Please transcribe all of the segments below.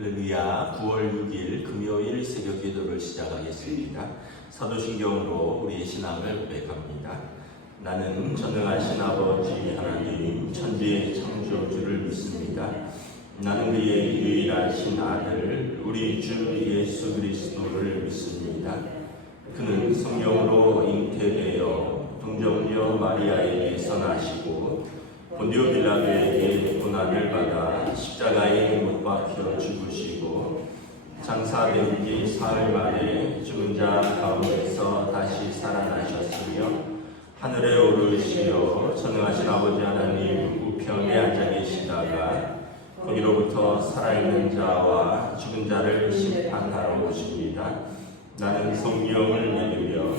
할렐루야. 9월 6일 금요일 새벽 기도를 시작하겠습니다. 사도신경으로 우리의 신앙을 고백합니다. 나는 전능하신 아버지 하나님 천지의 창조주를 믿습니다. 나는 그의 유일하신 아들 우리 주 예수 그리스도를 믿습니다. 그는 성령으로 잉태되어 동정녀 마리아에게서 나시고 본디오 빌라도에게 고난을 받아 십자가에 못 박혀 죽으시고 장사된 지 사흘 만에 죽은 자 가운데서 다시 살아나셨으며 하늘에 오르시어 전능하신 아버지 하나님 우편에 앉아 계시다가 거기로부터 살아있는 자와 죽은 자를 심판하러 오십니다. 나는 성령을 믿으며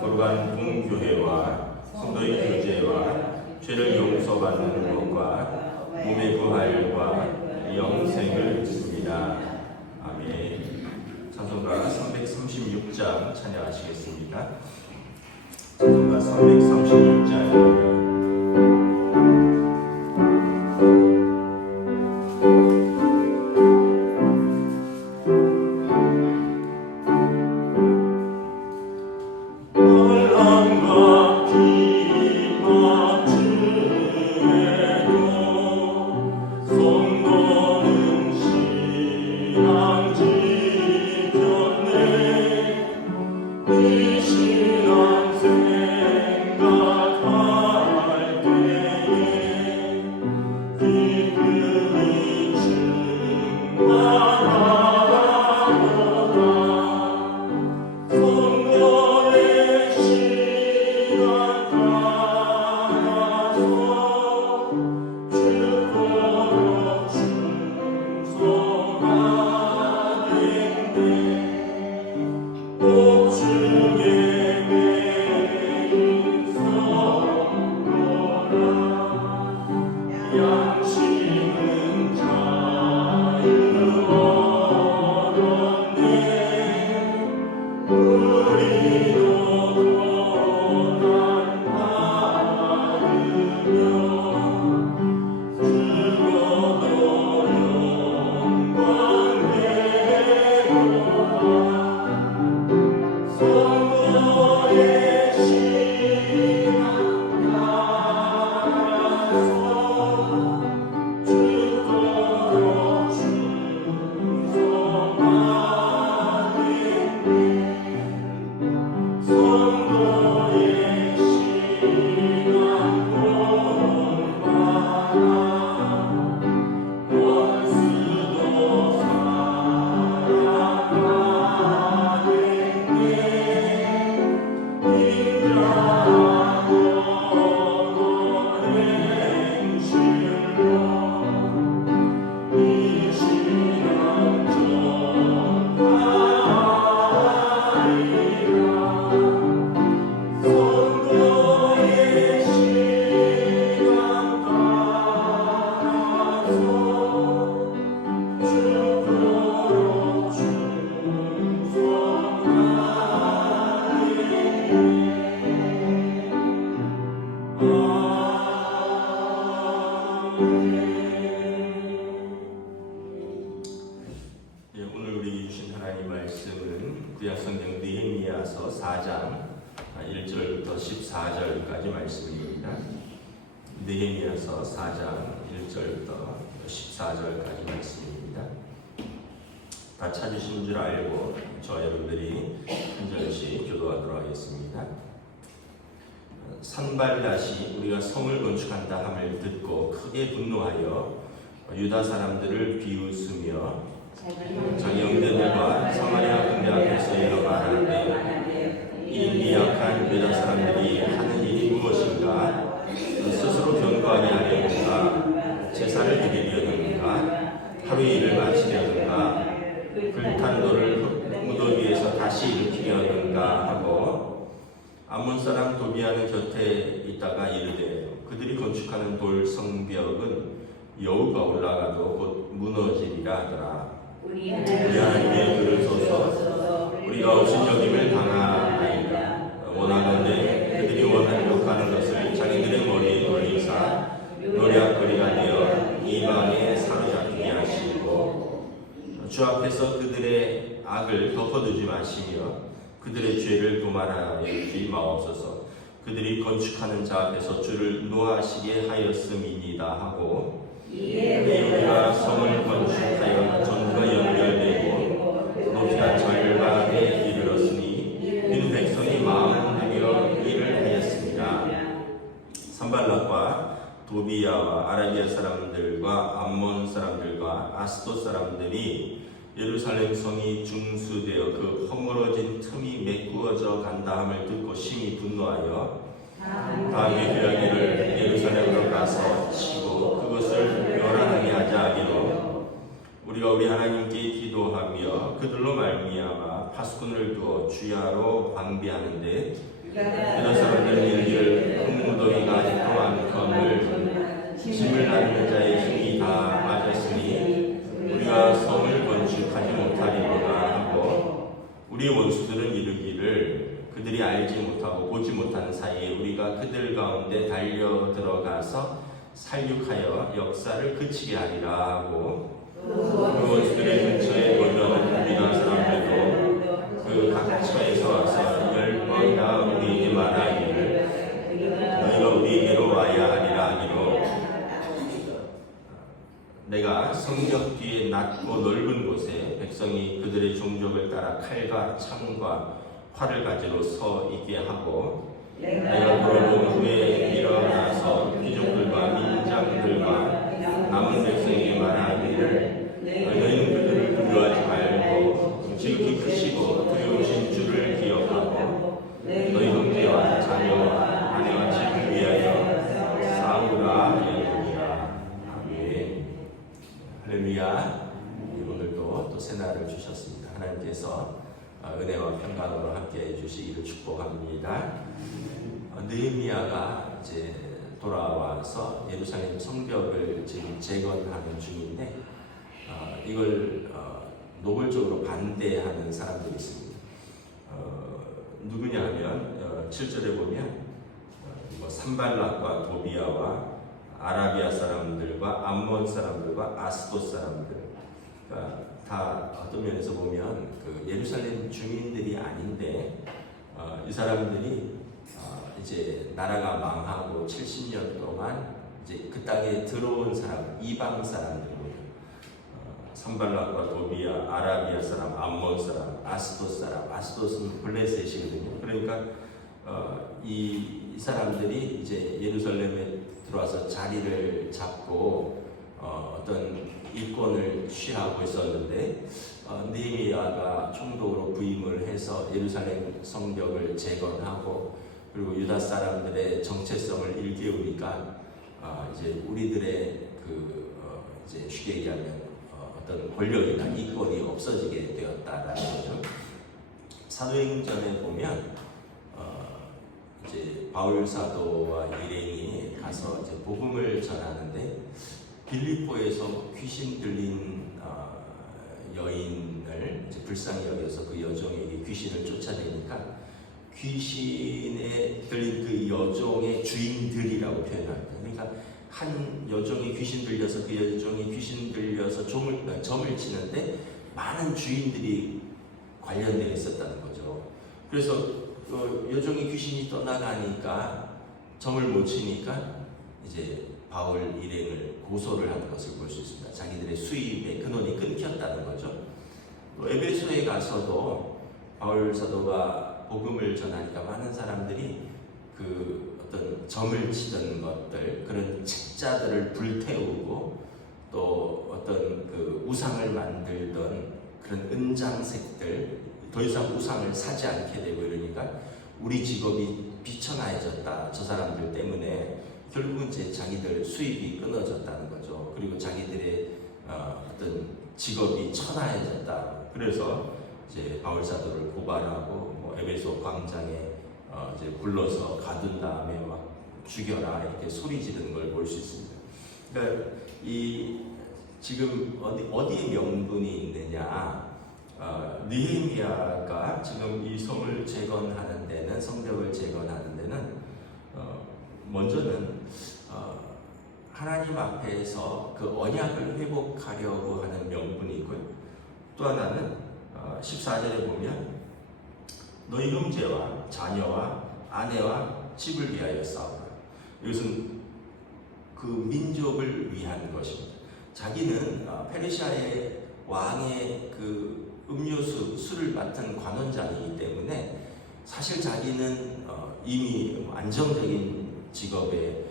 거룩한 공교회와 성도의 교제와 죄를 용서받는 것과 몸의 부활과 영생을 믿습니다. 아멘. 찬송가 336장 찬양하시겠습니다. 찬송가 336장입니다. 오늘 우리 주신 하나님 말씀은 구약성경 느헤미야서 4장 1절부터 14절까지 말씀입니다. 느헤미야서 4장 1절부터 14절까지 말씀입니다. 다 찾으신 줄 알고 저 여러분들이 한 절씩 교도하도록 하겠습니다. 산발닷이 우리가 성을 건축한다 함을 듣고 크게 분노하여 유다 사람들을 비웃으며 자기 형제들과 사마리아 군대 앞에서 이러 말하는데 이 미약한 유다 사람들이 하는 일이 무엇인가? 스스로 견고하게 하려는가? 제사를 드리려는가? 하루 일을 마치려는가? 불탄 돌을 무더기에서 다시 일으키려는가 하고 암몬 사람 도비아는 곁에 있다가 이르되 그들이 건축하는 돌 성벽은 여우가 올라가도 곧 무너지리라 하더라. 우리 하나님의 들으소서. 우리가 없인 여김을 당하나이다. 원하건대 그들이 원하는 것을 자기들의 머리에 돌리사 노략거리가 되어 이방에 사로잡히게 하시고 주 앞에서 그들의 악을 덮어두지 마시며 그들의 죄를 도말하여 주지 마옵소서. 그들이 건축하는 자 앞에서 주를 노하시게 하였음이니이다 하고 우리가 성을 건축하여 전부가 연결되고 높이가 절반에 이르렀으니 이는 백성이 마음 들여 일을 하였습니다. 산발락과 도비야와 아라비아 사람들과 암몬 사람들과 아스돗 사람들이 예루살렘 성이 중수되어 그 허물어진 틈이 메꾸어져 간다 함을 듣고 심히 분노하여 다윗이 이르기를 예루살렘으로 가서 치고 그것을 멸하게 하자 하기로 우리가 우리 하나님께 기도하며 그들로 말미암아 파수꾼을 두어 주야로 방비하는데 유다 사람들은 이르기를 흙무더기가 아직도 많거늘 짐을 나르는 자의 힘이 다 빠졌으니 우리가 성을 건축하지 못하리로다 하고 우리 원수들은 이르기를 그들이 알지 못하고 보지 못하는 사이에 우리가 그들 가운데 달려 들어가서 살육하여 역사를 그치게 하리라 하고 그 원수들의 근처에 몰려오는 유다 사람들도 그 각처에서 와서 열방이나 우리에게 말하기를 너희가 우리에게로 와야 하리라 하기로 내가 성벽 뒤에 낮고 넓은 곳에 백성이 그들의 종족을 따라 칼과 창과 활을 가지러 서 있게 하고 내가 물어본 후에 일어나서 귀족들과 민장들과 남은 백성에게 말하기를 너희는 그들을 두려워하지 말고 지극히 크시고 두려우신 주를 기억하고 너희 형제와 자녀와 아내와 집을 위하여 싸우라 하였느니라. 아멘. 할렐루야. 오늘도 또 새날을 주셨습니다. 하나님께서 은혜와 평강으로 함께해 주시기를 축복합니다. 느헤미야가 이제 돌아와서 예루살렘 성벽을 지금 재건하는 중인데 이걸 노골적으로 반대하는 사람들이 있습니다. 누구냐 하면 7절에 보면 산발락과 도비야와 아라비아 사람들과 암몬 사람들과 아스돗 사람들, 그러니까 다 어떤 면에서 보면 그 예루살렘 주민들이 아닌데 이 사람들이 이제 나라가 망하고 70년 동안 이제 그 땅에 들어온 사람, 이방 사람들이고요. 산발락과 도비야, 아라비아 사람, 암몬 사람, 아스돗 사람, 아스돗은 블레셋이거든요. 그러니까 이 사람들이 이제 예루살렘에 들어와서 자리를 잡고 어떤 일권을 취하고 있었는데 느헤미야가 총독으로 부임을 해서 예루살렘 성벽을 재건하고 그리고 유다 사람들의 정체성을 일깨우니까 이제 우리들의 이제 쉽게 얘기하면 어떤 권력이나 이권이 없어지게 되었다라는 거죠. 사도행전에 보면 이제 바울 사도와 일행이 가서 이제 복음을 전하는데 빌립보에서 귀신 들린 여인을 이제 불쌍히 여겨서 그 여종에게 귀신을 쫓아내니까 귀신에 들린 그 여종의 주인들이라고 표현합니다. 그러니까 한 여종이 귀신 들려서 그 여종이 귀신 들려서 점을 치는데 많은 주인들이 관련되어 있었다는 거죠. 그래서 여종의 귀신이 떠나가니까 점을 못 치니까 이제 바울 일행을 고소를 하는 것을 볼 수 있습니다. 자기들의 수입의 근원이 끊겼다는 거죠. 또 에베소에 가서도 바울 사도가 복음을 전하니까 많은 사람들이 그 어떤 점을 치던 것들, 그런 책자들을 불태우고 또 어떤 그 우상을 만들던 그런 은장색들, 더 이상 우상을 사지 않게 되고 이러니까 우리 직업이 비천하여졌다. 저 사람들 때문에 결국은 이제 자기들 수입이 끊어졌다는 거죠. 그리고 자기들의 어떤 직업이 천하여졌다. 그래서 이제 바울 사도를 고발하고 에베소 광장에 이제 불러서 가둔 다음에 막 죽여라 이렇게 소리 지르는 걸 볼 수 있습니다. 그러니까 이 지금 어디에 명분이 있느냐? 느헤미야가 지금 이 성을 재건하는 데는, 성벽을 재건하는 데는 먼저는 하나님 앞에서 그 언약을 회복하려고 하는 명분이 있고요. 또 하나는 14절에 보면 너희 형제와 자녀와 아내와 집을 위하여 싸우라. 이것은 그 민족을 위한 것입니다. 자기는 페르시아의 왕의 그 음료수 술을 맡은 관원장이기 때문에 사실 자기는 이미 안정적인 직업에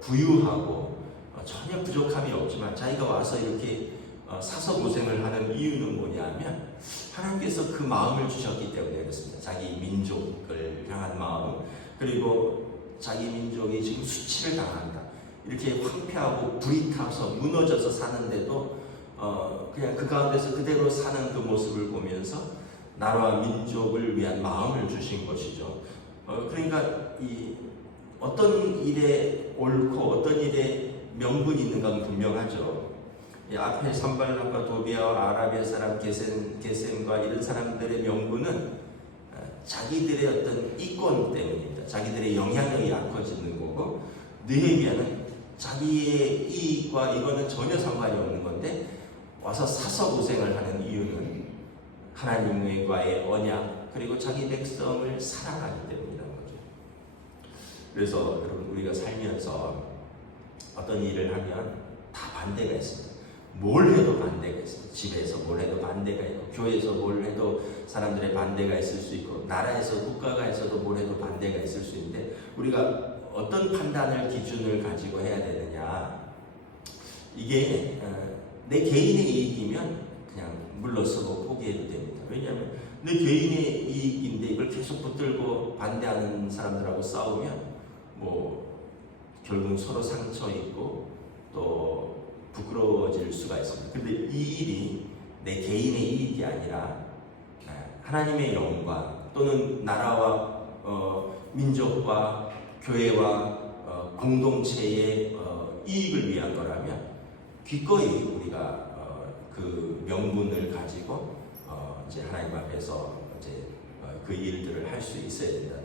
부유하고 전혀 부족함이 없지만 자기가 와서 이렇게 사서 고생을 하는 이유는 뭐냐면 하나님께서 그 마음을 주셨기 때문에 그렇습니다. 자기 민족을 향한 마음, 그리고 자기 민족이 지금 수치를 당한다, 이렇게 황폐하고 불이 타서 무너져서 사는데도 그냥 그 가운데서 그대로 사는 그 모습을 보면서 나라와 민족을 위한 마음을 주신 것이죠. 그러니까 어떤 일에 옳고 어떤 일에 명분이 있는가 분명하죠. 앞에 산발락과 도비아와 아라비아 사람 게셈과 이런 사람들의 명분은 자기들의 어떤 이권 때문입니다. 자기들의 영향력이 약해지는 거고, 느헤미야는 자기의 이익과 이거는 전혀 상관이 없는 건데 와서 사서 고생을 하는 이유는 하나님과의 언약, 그리고 자기 백성을 사랑하기 때문이라는 거죠. 그래서 여러분, 우리가 살면서 어떤 일을 하면 다 반대가 있습니다. 뭘 해도 반대가 있습니다. 집에서 뭘 해도 반대가 있고, 교회에서 뭘 해도 사람들의 반대가 있을 수 있고, 나라에서 국가가에서도 뭘 해도 반대가 있을 수 있는데 우리가 어떤 판단을 기준을 가지고 해야 되느냐, 이게 내 개인의 이익이면 그냥 물러서고 포기해도 됩니다. 왜냐하면 내 개인의 이익인데 이걸 계속 붙들고 반대하는 사람들하고 싸우면 결국 서로 상처 있고 또 부끄러워질 수가 있습니다. 근데 이 일이 내 개인의 이익이 아니라 하나님의 영광, 또는 나라와 민족과 교회와 공동체의 이익을 위한 거라면 기꺼이 우리가 그 명분을 가지고 이제 하나님 앞에서 이제 그 일들을 할 수 있어야 된다는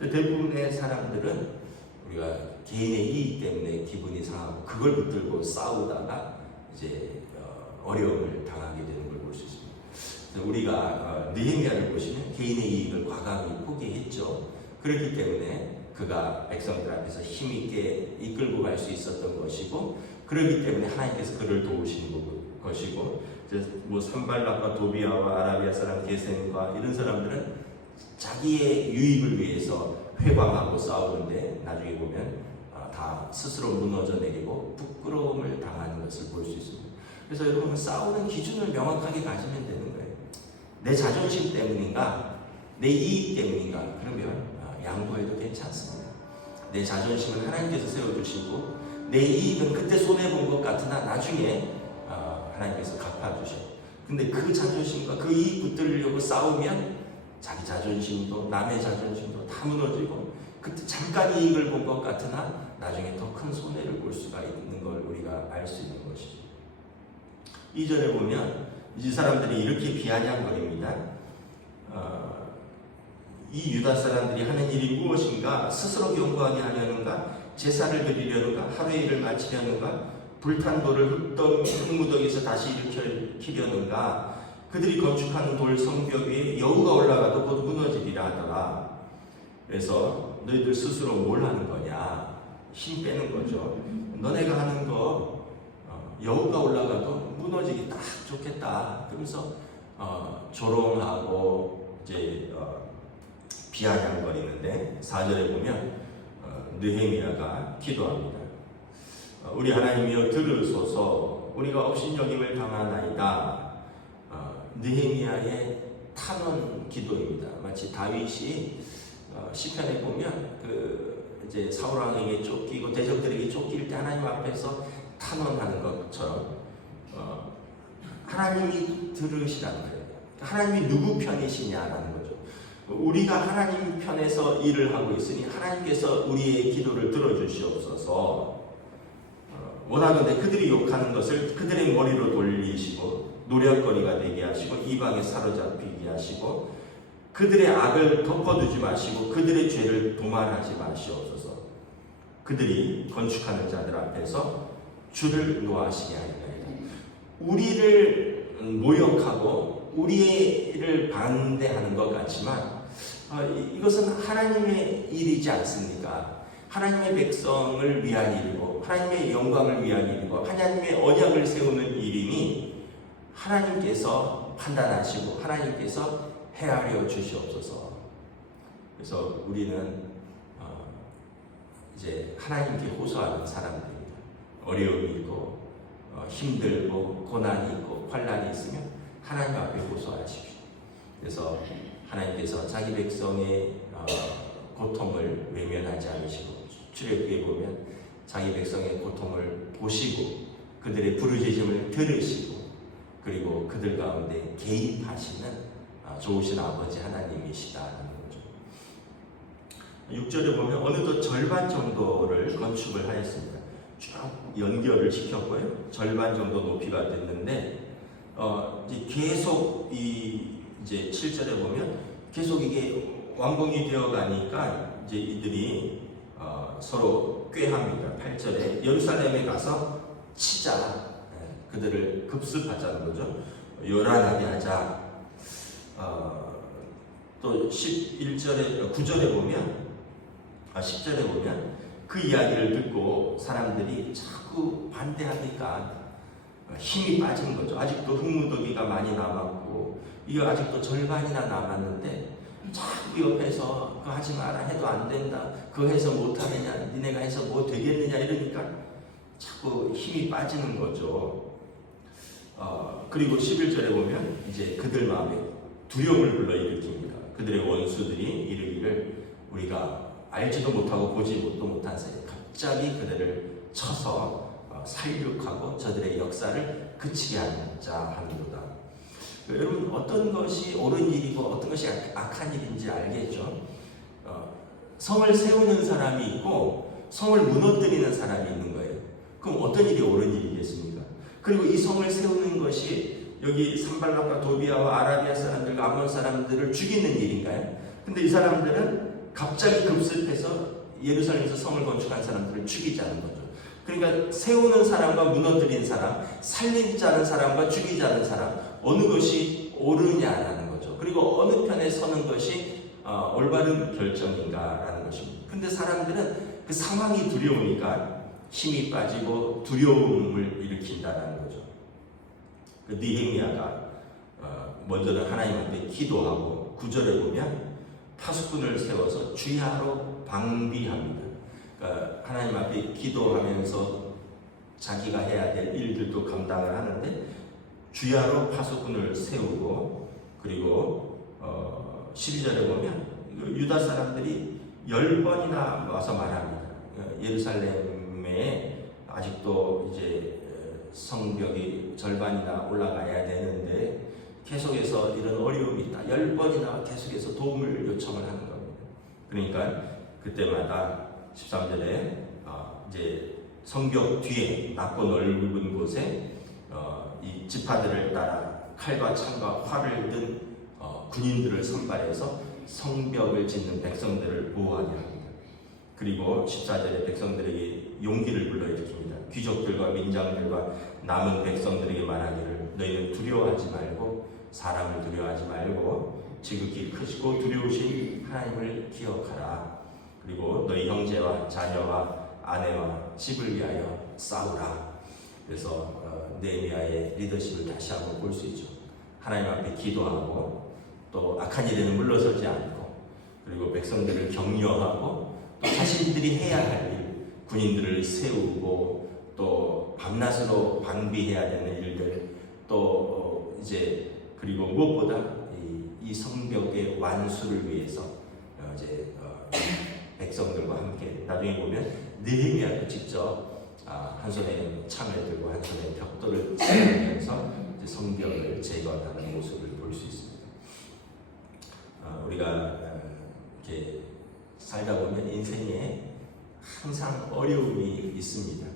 거죠. 대부분의 사람들은 우리가 개인의 이익 때문에 기분이 상하고 그걸 붙들고 싸우다가 이제 어려움을 당하게 되는 걸 볼 수 있습니다. 우리가 느헤미야를 보시면 개인의 이익을 과감히 포기했죠. 그렇기 때문에 그가 백성들 앞에서 힘있게 이끌고 갈 수 있었던 것이고, 그렇기 때문에 하나님께서 그를 도우신 것이고, 산발락과 도비아와 아라비아 사람 게셈과 이런 사람들은 자기의 유익을 위해서 회방하고 싸우는데 나중에 보면 다 스스로 무너져 내리고 부끄러움을 당하는 것을 볼 수 있습니다. 그래서 여러분, 싸우는 기준을 명확하게 가지면 되는 거예요. 내 자존심 때문인가, 내 이익 때문인가, 그러면 양보해도 괜찮습니다. 내 자존심은 하나님께서 세워주시고 내 이익은 그때 손해본 것 같으나 나중에 하나님께서 갚아주셔요. 근데 그 자존심과 그 이익 붙들려고 싸우면 자기 자존심도 남의 자존심도 다 무너지고 그때 잠깐 이익을 본 것 같으나 나중에 더 큰 손해를 볼 수가 있는 걸 우리가 알 수 있는 것이죠. 2절에 보면 이 사람들이 이렇게 비아냥거립니다. 이 유다 사람들이 하는 일이 무엇인가? 스스로 경고하게 하려는가? 제사를 드리려는가? 하루의 일을 마치려는가? 불탄 돌을 흙무더기에서 다시 일으키려는가? 그들이 건축하는 돌 성벽 위에 여우가 올라가도 곧 무너지리라 하더라. 그래서 너희들 스스로 뭘 하는 거냐? 힘 빼는 거죠. 너네가 하는 거 여우가 올라가도 무너지기 딱 좋겠다. 그러면서 조롱하고 이제 비아냥거리는데 4절에 보면 느헤미야가 기도합니다. 우리 하나님이여 들으소서, 우리가 업신여김을 당하나이다. 느헤미야의 탄원 기도입니다. 마치 다윗이 시편에 보면 이제 사울 왕에게 쫓기고 대적들에게 쫓길 때 하나님 앞에서 탄원하는 것처럼 하나님이 들으시라는 거예요. 하나님이 누구 편이시냐라는 거죠. 우리가 하나님 편에서 일을 하고 있으니 하나님께서 우리의 기도를 들어주시옵소서. 원하건대 그들이 욕하는 것을 그들의 머리로 돌리시고 노략거리가 되게 하시고 이방에 사로잡히게 하시고 그들의 악을 덮어두지 마시고 그들의 죄를 도말하지 마시옵소서. 그들이 건축하는 자들 앞에서 주를 노하시게 하리라. 우리를 모욕하고 우리를 반대하는 것 같지만 이것은 하나님의 일이지 않습니까? 하나님의 백성을 위한 일이고 하나님의 영광을 위한 일이고 하나님의 언약을 세우는 일이니 하나님께서 판단하시고 하나님께서 헤아려 주시옵소서. 그래서 우리는 이제 하나님께 호소하는 사람들입니다. 어려움이 있고 힘들고 고난이 있고 환난이 있으면 하나님 앞에 호소하십시오. 그래서 하나님께서 자기 백성의 고통을 외면하지 않으시고 출애굽기에 보면 자기 백성의 고통을 보시고 그들의 부르짖음을 들으시고 그리고 그들 가운데 개입하시는 좋으신 아버지 하나님이시다는 거죠. 6절에 보면 어느덧 절반 정도를 건축을 하였습니다. 쭉 연결을 시켰고요. 절반 정도 높이가 됐는데 이제 계속 이제 7절에 보면 계속 이게 완공이 되어 가니까 이제 이들이 서로 꾀합니다. 8절에 예루살렘에 가서 치자. 그들을 급습하자는 거죠. 요란하게 하자. 또 11절에 9절에 보면 10절에 보면 그 이야기를 듣고 사람들이 자꾸 반대하니까 힘이 빠진 거죠. 아직도 흙무더기가 많이 남았고 이거 아직도 절반이나 남았는데 자꾸 옆에서 그거 하지 마라 해도 안 된다. 그거 해서 못하느냐 니네가 해서 뭐 되겠느냐 이러니까 자꾸 힘이 빠지는 거죠. 그리고 11절에 보면 이제 그들 마음에 두려움을 불러일으킵니다. 그들의 원수들이 이르기를 우리가 알지도 못하고 보지 못한 사이에 갑자기 그들을 쳐서 살육하고 저들의 역사를 그치게 하자 하는도다. 여러분 어떤 것이 옳은 일이고 어떤 것이 악한 일인지 알겠죠? 성을 세우는 사람이 있고 성을 무너뜨리는 사람이 있는 거예요. 그럼 어떤 일이 옳은 일이겠습니까? 그리고 이 성을 세우는 것이 여기 산발락과 도비아와 아라비아 사람들과 암몬 사람들을 죽이는 일인가요? 근데 이 사람들은 갑자기 급습해서 예루살렘에서 성을 건축한 사람들을 죽이자는 거죠. 그러니까 세우는 사람과 무너뜨린 사람, 살리자는 사람과 죽이자는 사람, 어느 것이 옳으냐라는 거죠. 그리고 어느 편에 서는 것이 올바른 결정인가라는 것입니다. 근데 사람들은 그 상황이 두려우니까 힘이 빠지고 두려움을 일으킨다는 거죠. 그 느헤미야가 먼저는 하나님 앞에 기도하고 9절에 보면 파수꾼을 세워서 주야로 방비합니다. 그러니까 하나님 앞에 기도하면서 자기가 해야 될 일들도 감당을 하는데 주야로 파수꾼을 세우고 그리고 12절에 보면 유다 사람들이 10번이나 와서 말합니다. 예루살렘에 아직도 이제 성벽이 절반이나 올라가야 되는데 계속해서 이런 어려움이 있다. 10번이나 계속해서 도움을 요청을 하는 겁니다. 그러니까 그때마다 13절에 이제 성벽 뒤에 낮고 넓은 곳에 이 지파들을 따라 칼과 창과 활을 든 군인들을 선발해서 성벽을 짓는 백성들을 보호하게 합니다. 그리고 14절에 백성들에게 용기를 불러일으킵니다. 귀족들과 민장들과 남은 백성들에게 말하기를 너희는 두려워하지 말고 사람을 두려워하지 말고 지극히 크시고 두려우신 하나님을 기억하라. 그리고 너희 형제와 자녀와 아내와 집을 위하여 싸우라. 그래서 느헤미야의 리더십을 다시 한번 볼 수 있죠. 하나님 앞에 기도하고 또 악한 일에는 물러서지 않고 그리고 백성들을 격려하고 또 자신들이 해야 할 일, 군인들을 세우고 또 밤낮으로 방비해야 되는 일들 또 이제 그리고 무엇보다 이 성벽의 완수를 위해서 이제 백성들과 함께 나중에 보면 느헤미야도 직접 한 손에 창을 들고 한 손에 벽돌을 치면서 성벽을 제거하는 모습을 볼 수 있습니다. 우리가 이렇게 살다 보면 인생에 항상 어려움이 있습니다.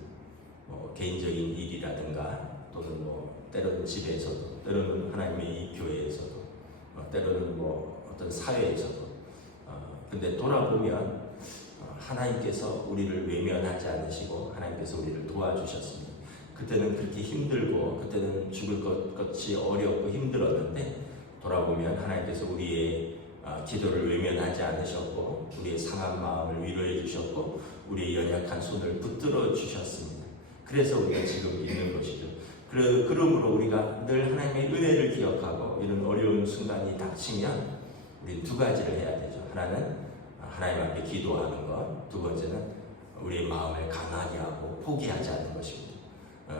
개인적인 일이라든가 또는 때로는 집에서도 때로는 하나님의 이 교회에서도 때로는 어떤 사회에서도 근데 돌아보면 하나님께서 우리를 외면하지 않으시고 하나님께서 우리를 도와주셨습니다. 그때는 그렇게 힘들고 그때는 죽을 것 같이 어렵고 힘들었는데 돌아보면 하나님께서 우리의 기도를 외면하지 않으셨고 우리의 상한 마음을 위로해 주셨고 우리의 연약한 손을 붙들어 주셨습니다. 그래서 우리가 지금 있는 것이죠. 그러므로 우리가 늘 하나님의 은혜를 기억하고 이런 어려운 순간이 닥치면 우리는 두 가지를 해야 되죠. 하나는 하나님 앞에 기도하는 것, 두 번째는 우리의 마음을 강하게 하고 포기하지 않는 것입니다.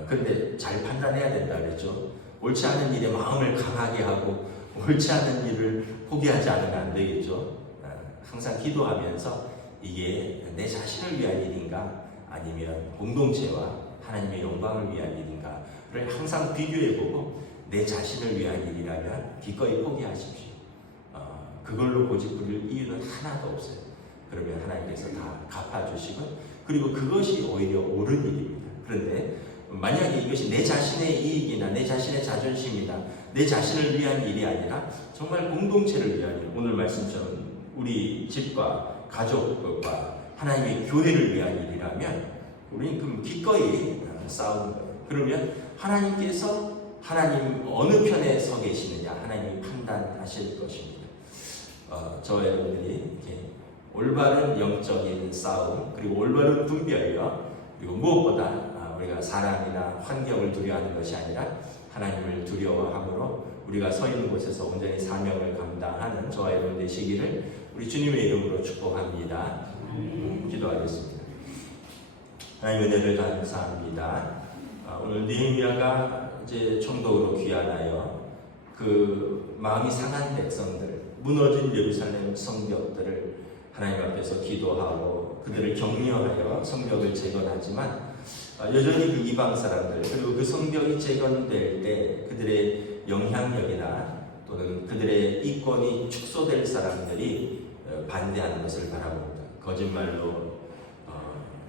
그런데 잘 판단해야 된다 그랬죠. 옳지 않은 일에 마음을 강하게 하고 옳지 않은 일을 포기하지 않으면 안 되겠죠. 항상 기도하면서 이게 내 자신을 위한 일인가 아니면 공동체와 하나님의 영광을 위한 일인가를 항상 비교해보고 내 자신을 위한 일이라면 기꺼이 포기하십시오. 그걸로 고집 부릴 이유는 하나도 없어요. 그러면 하나님께서 다 갚아주시고 그리고 그것이 오히려 옳은 일입니다. 그런데 만약에 이것이 내 자신의 이익이나 내 자신의 자존심이나 내 자신을 위한 일이 아니라 정말 공동체를 위한 일, 오늘 말씀처럼 우리 집과 가족과 하나님의 교회를 위한 일이라면 우리는 그럼 기꺼이 싸우는 거예요. 그러면 하나님께서 하나님 어느 편에 서 계시느냐 하나님이 판단하실 것입니다. 저와 여러분들이 이렇게 올바른 영적인 싸움 그리고 올바른 분별력 그리고 무엇보다 우리가 사람이나 환경을 두려워하는 것이 아니라 하나님을 두려워함으로 우리가 서 있는 곳에서 온전히 사명을 감당하는 저와 여러분 되시기를 우리 주님의 이름으로 축복합니다. 기도하겠습니다. 하나님 은혜를 감사합니다. 오늘 느헤미야가 이제 총독으로 귀환하여 그 마음이 상한 백성들, 무너진 예루살렘 성벽들을 하나님 앞에서 기도하고 그들을 격려하여 성벽을 재건하지만 여전히 그 이방 사람들 그리고 그 성벽이 재건될 때 그들의 영향력이나 또는 그들의 이권이 축소될 사람들이 반대하는 것을 바라봅니다. 거짓말로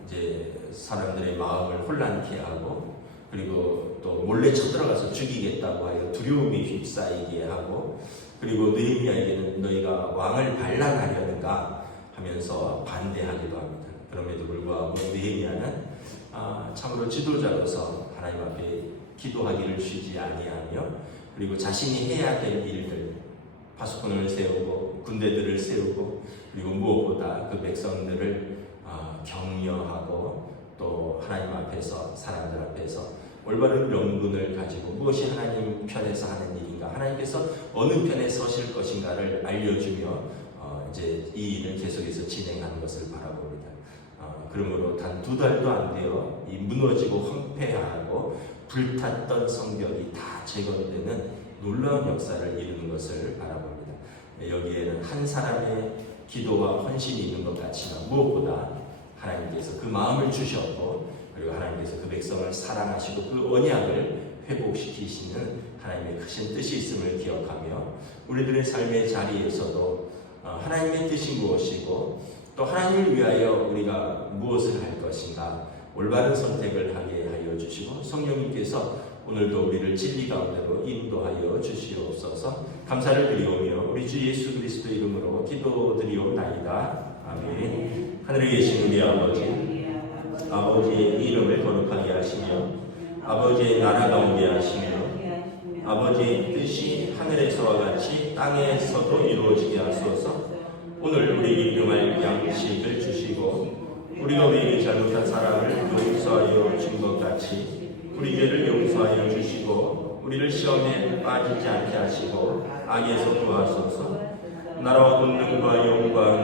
이제 사람들의 마음을 혼란케 하고 그리고 또 몰래 쳐들어가서 죽이겠다고 하여 두려움이 휩싸이게 하고 그리고 느헤미야에게는 너희가 왕을 반란하려는가 하면서 반대하기도 합니다. 그럼에도 불구하고 느헤미야는 참으로 지도자로서 하나님 앞에 기도하기를 쉬지 아니하며 그리고 자신이 해야 될 일들 파수꾼을 세우고 군대들을 세우고 그리고 무엇보다 그 백성들을 격려하고 또 하나님 앞에서 사람들 앞에서 올바른 명분을 가지고 무엇이 하나님 편에서 하는 일인가 하나님께서 어느 편에 서실 것인가를 알려주며 이제 이 일을 계속해서 진행하는 것을 바라봅니다. 그러므로 단 2달도 안 되어 이 무너지고 황폐하고 불탔던 성벽이 다 재건되는 놀라운 역사를 이루는 것을 바라봅니다. 여기에는 한 사람의 기도와 헌신이 있는 것 같지만 무엇보다 하나님께서 그 마음을 주셨고 그리고 하나님께서 그 백성을 사랑하시고 그 언약을 회복시키시는 하나님의 크신 뜻이 있음을 기억하며 우리들의 삶의 자리에서도 하나님의 뜻이 무엇이고 또 하나님을 위하여 우리가 무엇을 할 것인가 올바른 선택을 하게 하여 주시고 성령님께서 오늘도 우리를 진리 가운데로 인도하여 주시옵소서. 감사를 드리오며 우리 주 예수 그리스도 이름으로 기도드리옵나이다. 아멘. 하늘에 계신 우리 아버지의 이름을 거룩하게 하시며 아버지의 나라가 오게 하시며 아버지의 뜻이 하늘에서와 같이 땅에서도 이루어지게 하소서. 오늘 우리에게 일용할 양식을 주시고 우리가 우리에게 잘못한 사람을 용서하여 준 것 같이 우리 죄를 용서하여 주시고 우리를 시험에 빠지지 않게 하시고 악에서 구하소서. 나라와 권능과 영광